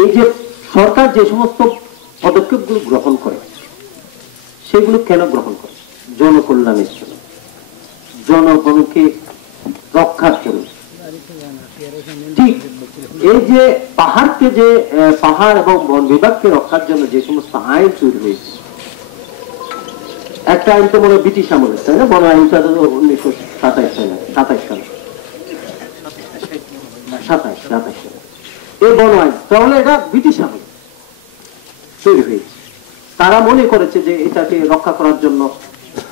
এই যে সরকার যে সমস্ত পদক্ষেপগুলো গ্রহণ করে সেগুলো কেন গ্রহণ করে? জনকল্যাণের জন্য, জনগণকে রক্ষার জন্য। ঠিক এই যে পাহাড়কে যে পাহাড় এবং বন বিভাগকে রক্ষার জন্য যে সমস্ত আইন তৈরি হয়েছে, একটা আইন তো মনে হয় ব্রিটিশ আমলের, তাই না? বন আইনটা 1927 সালে, 27 সালে, 27 সালে এই বন আইন, তাহলে এটা ব্রিটিশ আমলে তৈরি হয়েছে। তারা মনে করেছে যে এটাকে রক্ষা করার জন্য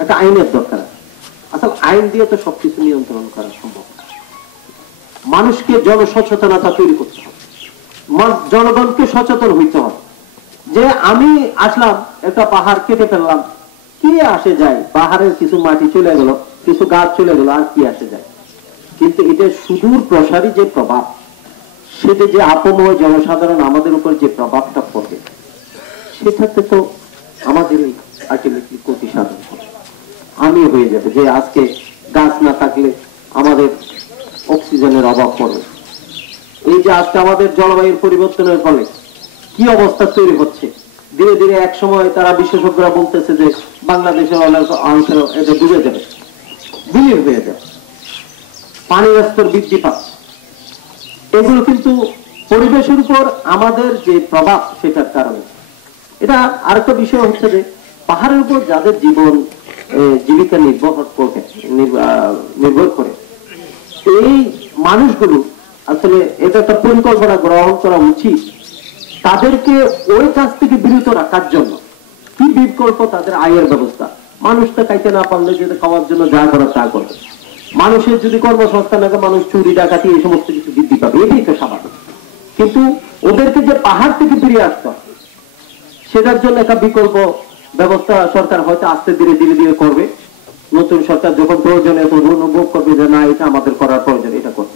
একটা আইনের দরকার। আসলে আইন দিয়ে তো সবকিছু নিয়ন্ত্রণ করা সম্ভব না। মানুষকে জনসচেতনতা তৈরি করতে হবে, জনগণকে সচেতন হইতে হবে যে আমি আসলাম একটা পাহাড় কেটে ফেললাম, কি আসে যায়? পাহাড়ের কিছু মাটি চলে গেল, কিছু গাছ চলে গেল, আর কি আসে যায়? কিন্তু এটা সুদূর প্রসারী যে প্রভাব, সেটা যে আপময় জনসাধারণ আমাদের উপর যে প্রভাবটা পড়বে, সেটাতে তো আমাদের আলটিমেটলি ক্ষতি সাধন হবে। আমি হয়ে যাবে যে আজকে গাছ না থাকলে আমাদের অক্সিজেনের অভাব পড়বে। এই যে আজকে আমাদের জলবায়ুর পরিবর্তনের ফলে কি অবস্থা তৈরি হচ্ছে, ধীরে ধীরে এক সময় তারা বিশেষজ্ঞরা বলতেছে যে বাংলাদেশের অংশ এটা ডুবে যাবে, বিলীন হয়ে যাবে, পানির স্তর বৃদ্ধি পাচ্ছে। এগুলো কিন্তু পরিবেশের উপর আমাদের যে প্রভাব, সেটার কারণে। এটা আরেকটা বিষয় হচ্ছে যে পাহাড়ের উপর যাদের জীবন জীবিকা নির্ভর করে এই মানুষগুলো আসলে এটা একটা পরিকল্পনা গ্রহণ করা উচিত, তাদেরকে ওই কাজ থেকে বিরত রাখার জন্য কি বিকল্প তাদের আয়ের ব্যবস্থা। মানুষটা খাইতে না পারলে যদি খাওয়ার জন্য যা করার তা করবে, মানুষের যদি কর্মসংস্থান থাকে, মানুষ চুরি ডাকাতি এই সমস্ত কিছু বৃদ্ধি পাবে, এটাই তো স্বাভাবিক। কিন্তু ওদেরকে যে পাহাড় থেকে ফিরিয়ে আসতে হবে, সেটার জন্য একটা বিকল্প ব্যবস্থা সরকার হয়তো আস্তে ধীরে ধীরে ধীরে করবে। নতুন সরকার যখন প্রয়োজনে অনুভব করবে যে না, এটা আমাদের করার প্রয়োজন, এটা করবে।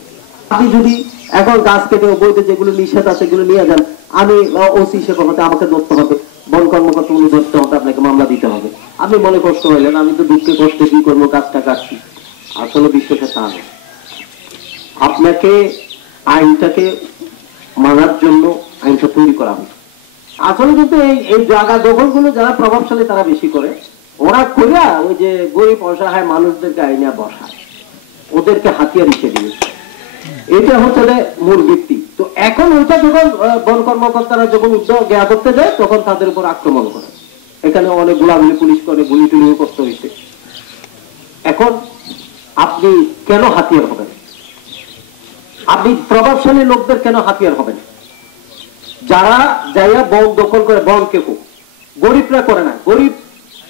আপনি যদি এখন গাছ কেটে অবৈধ যেগুলো নিষেধ আছে সেগুলো নিয়ে যান, আমি ওসি হিসেবে হতে আমাকে ধরতে হবে, বন কর্মকর্তা উনি ধরতে হবে, আপনাকে মামলা দিতে হবে। আপনি মনে কষ্ট হইলেন, আমি তো দুঃখে কষ্টে কি করবো, গাছটা কাটছি। আসলে বিষয়টা তা নয়। আপনাকে আইনটাকে মানার জন্য আইনটা তৈরি করা হবে। আসলে কিন্তু এই জায়গা দখলগুলো যারা প্রভাবশালী তারা বেশি করে, ওরা কইরা ওই যে গরিব অসহায় মানুষদেরকে আইনা বসায়, ওদেরকে হাতিয়ার হিসেবে দিয়েছে। এটা হচ্ছে মূল ভিত্তি। তো এখন ওইটা যখন বন কর্মকর্তারা যখন উদ্যোগ করতে যায়, তখন তাদের উপর আক্রমণ করে। এখানে অনেক গোলাগুলি পুলিশ করে, গুলি টুলিও করতে হয়েছে। এখন আপনি কেন হাতিয়ার হবেন? আপনি প্রভাবশালী লোকদের কেন হাতিয়ার হবেন? যারা যাইয়া বন দখল করে, বন কে গরিবরা করে না, গরিব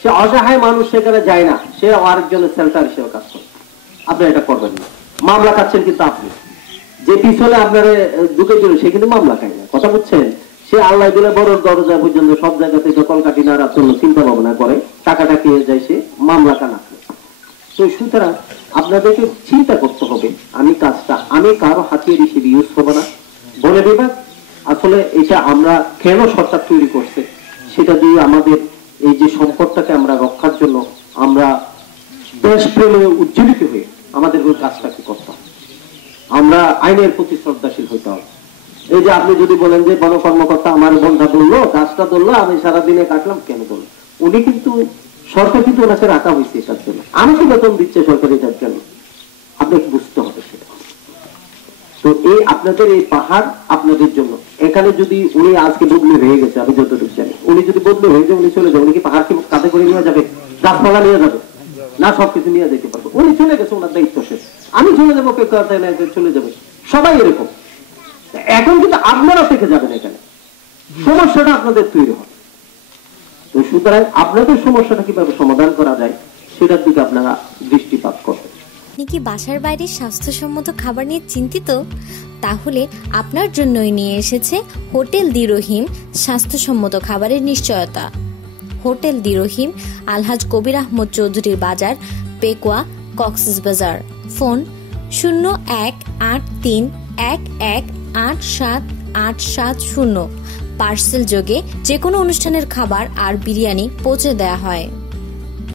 সে অসহায় মানুষ সেখানে যায় না, সে আরেকজনের সেল্টার হিসেবে কাজ করে। আপনি এটা করবেন না, মামলা খাচ্ছেন। কিন্তু আপনি যে পিছনে আপনারা ঢুকে দিল, সে কিন্তু মামলা খায় না, কথা বুঝছেন? সে আল্লাহ দিলে বড় দরজা পর্যন্ত সব জায়গা থেকে কলকাঠি নাড়ার জন্য চিন্তা ভাবনা করে, টাকাটা পেয়ে যায়, সে মামলা কানা। তো সুতরাং আপনাদেরকে চিন্তা করতে হবে, আমি কাজটা আমি কারো হাতিয়ার হিসেবে ইউজ করবো না। বনে বিভাগ আসলে এটা আমরা কেন সরকার তৈরি করছে, সেটা দিয়ে আমাদের এই যে সম্পদটাকে আমরা রক্ষার জন্য আমরা দেশপ্রেমে উজ্জীবিত হয়ে আমাদের ওই কাজটাকে করতে হবে। আমরা আইনের প্রতি শ্রদ্ধাশীল হইতে হবে। এই যে আপনি যদি বলেন যে বন কর্মকর্তা আমার বন্ধা ধরলো, গাছটা ধরলো, আমি সারাদিনে কাটলাম, কেন ধরলো? উনি কিন্তু সরকার কিন্তু ওনাকে রাখা হয়েছে এটার জন্য, আমাকে বেতন দিচ্ছে সরকার এটার জন্য, আপনাকে বুঝতে হবে সেটা। তো এই আপনাদের এই পাহাড় আপনাদের জন্য। এখানে যদি উনি আজকে বদলে হয়ে গেছে, আমি যতটুকু জানি, উনি যদি বদলে হয়ে যায়, উনি চলে যাবে, উনি কি পাহাড়কে কাঁধে করে নিয়ে যাবে, গাছপালা নিয়ে যাবে না? সবকিছু নিয়ে যেতে পারবে। উনি চলে গেছে, ওনার দায়িত্ব শেষ। আমি চলে যাবো, চলে যাবে, সবাই এরকম। এখন কিন্তু আপনারা থেকে যাবেন, এখানে সমস্যাটা আপনাদের তৈরি হবে। তো সুতরাং আপনাদের সমস্যাটা কিভাবে সমাধান করা যায়, সেটার দিকে আপনারা দৃষ্টিপাত করবেন। আপনি কি বাসার বাইরে স্বাস্থ্যসম্মত খাবার নিয়ে চিন্তিত? তাহলে আপনার জন্যই নিয়ে এসেছে হোটেল দি রহিম স্বাস্থ্যসম্মত খাবারের নিশ্চয়তা। হোটেল দি রহিম, আলহাজ কবির আহমদ চৌধুরীর বাজার, পেকুয়া, কক্সবাজার। ফোন 018311878770। পার্সেল যোগে যে কোনো অনুষ্ঠানের খাবার আর বিরিয়ানি পৌঁছে দেয়া হয়।